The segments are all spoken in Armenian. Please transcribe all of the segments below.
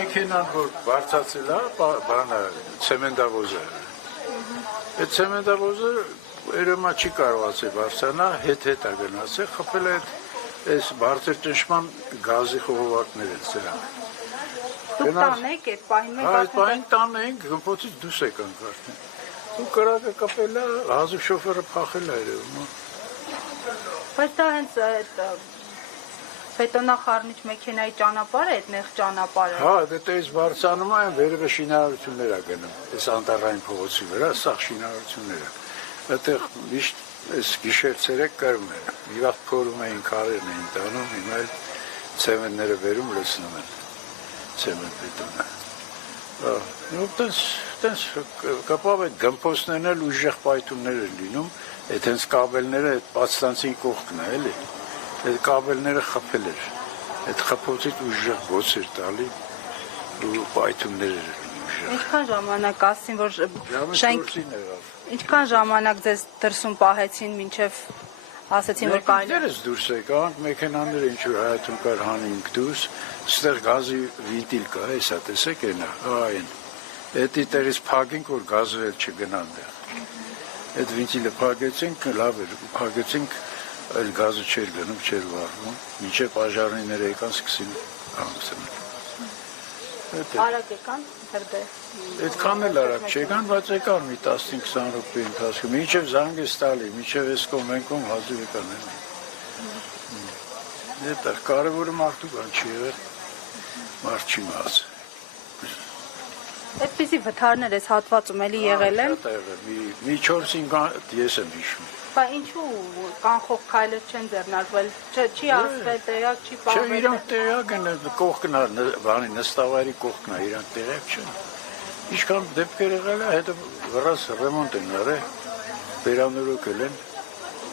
մեքենան, որ բարձացել է, բանը, ցեմենտավոզը։ Այդ ցեմենտավոզը երեմա չի կարողացել բարձրանա, հետ է գնացել, խփել է այս բարձր ճնշման գազի խողովակներ են սրանք։ Դուք տանեք այդ պահին մենք այդ պահին տանենք, գմփոցից դուրս եկանք արդեն։ Ու կրակը կապել է, հազիվ շոֆերը փախել է երևում։ Բայց դա հենց այդ բետոնախառնիչ մեքենայի ճանապարհը, այդ նեղ ճանապարհը։ Հա, դետից բարձրանում են վերևը շինարարություններ ա գնում։ Այս անտառային փողոցի վրա սաղ շինարարություններ ա։ Այդտեղ միշտ այս գիշեր-ցերեկ կրում են։ Մի վաղ փորում էին քարերն էին տանում, հիմա էլ ցեմենտները վերում լցնում են։ Ցեմենտ բետոնը։ Ու տես կապավ այդ գմփոցներն էլ ուժեղ պայթուններ են լինում, այդ հենց կաբելները այդ պատստանցին կողքն է, էլի։ Այդ կաբելները խփել էր, այդ խփոցից ուժեղ բոց էր տալի ու պայթուններ էր ուժեղ։ Ինչքան ժամանակ ասին, որ ինչքան ժամանակ ձեզ դրսում պահեցին, մինչև ասեցին, որ կարելի է։ Դերս դուրս եկանք, մեքենաները ինչ որ հայաթում կար հանինք դուրս, ստեղ գազի վինտիլ կա, հեսա տեսեք ենա, այն։ Էդի տերից փագինք, որ գազը էլ չգնան դեղ։ Այդ վինտիլը փագեցինք, լավ էր, փագեցինք, այլ գազը չէր գնում, չէր վառվում, մինչև պաժարները եկան սկսին հանգցնել։ Արագ եկան, հրդե։ Այդքան էլ արագ չեկան, բայց եկան մի 15-20 րոպե ընթացքում, մինչև զանգ է ստալի, մինչև այս կոմենքում հազիվ եկան են։ Դա կարևորը մարդու բան չի եղել, մարդ չի մահաց։ Այդպիսի վթարներ ես հատվածում էլի եղել են։ Մի 4-5 ես եմ հիշում։ Բա ինչու կանխող քայլեր չեն ձեռնարկվել, չի ասվել տեղյակ, չի պահվել։ Չէ, իրանք տեղյակ են, կողքն է, բանի նստավայրի կողքն է, իրանք տեղյակ չեն։ Ինչքան դեպքեր եղել է, հետո վրաս ռեմոնտ են արել, վերանորոգել են,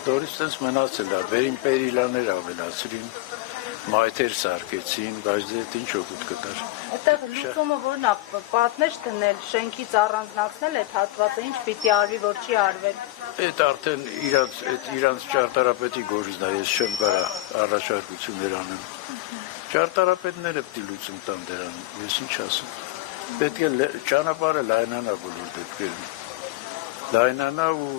դորից տենց մնացել է, վերին պերիլաներ ավելացրին, մայթեր սարքեցին, բայց դե ինչ օգուտ կտար։ Այդտեղ լուծումը որն է, պատնեշ դնել, շենքից առանձնացնել այդ հատվածը, ինչ պիտի արվի, որ չի արվել։ Այդ արդեն իրանց ճարտարապետի գործն է, ես չեմ կարա առաջարկություններ անեմ։ Ճարտարապետները պիտի լուծում տան դրան, ես ինչ ասեմ։ Պետք է ճանապարհը լայնանա բոլոր դեպքերում։ Լայնանա ու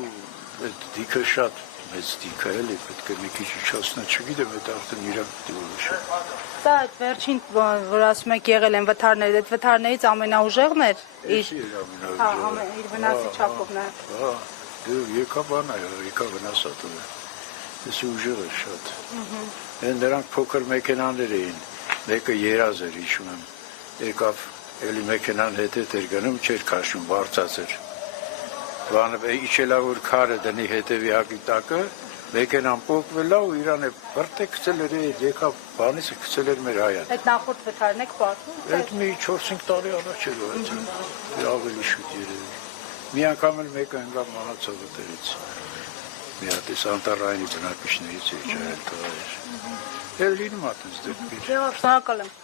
այդ դիքը շատ մեծ դիքը էլի, պետք է մի քիչ իջացնա, չգիտեմ, այդ արդեն իրանք պիտի որոշեն։ Սա այդ վերջին, որ ասում եք եղել են վթարներ, այդ վթարներից ամենաուժեղն էր։ Իր վնասի չափով նա։ Հա, եկա բան է, եկա վնասատը։ Ես ուժեղ էր շատ։ Են դրանք փոքր մեքենաներ էին, մեկը երազ էր հիշում եմ, եկավ էլի մեքենան հետ էր գնում, չէր քաշում, բարձած էր։ Բանը իջելա որ քարը դնի հետևի հակի տակը, մեքենան պոկվել է ու իրան է բրտե գցել էր, եկավ բանից գցել էր մեր հայան։ Այդ նախորդ վթարն եք պատմում։ Այդ մի 4-5 տարի առաջ էր ողջին, ավելի շուտ երևի։ Մի անգամ էլ մեկը ընկավ մահացավ դերից։ Մի հատ էս անտառային բնակիչներից էր, չէ՞, էլ տղա էր։ Էլ լինում ա տես դեպքեր։ Շնորհակալ եմ։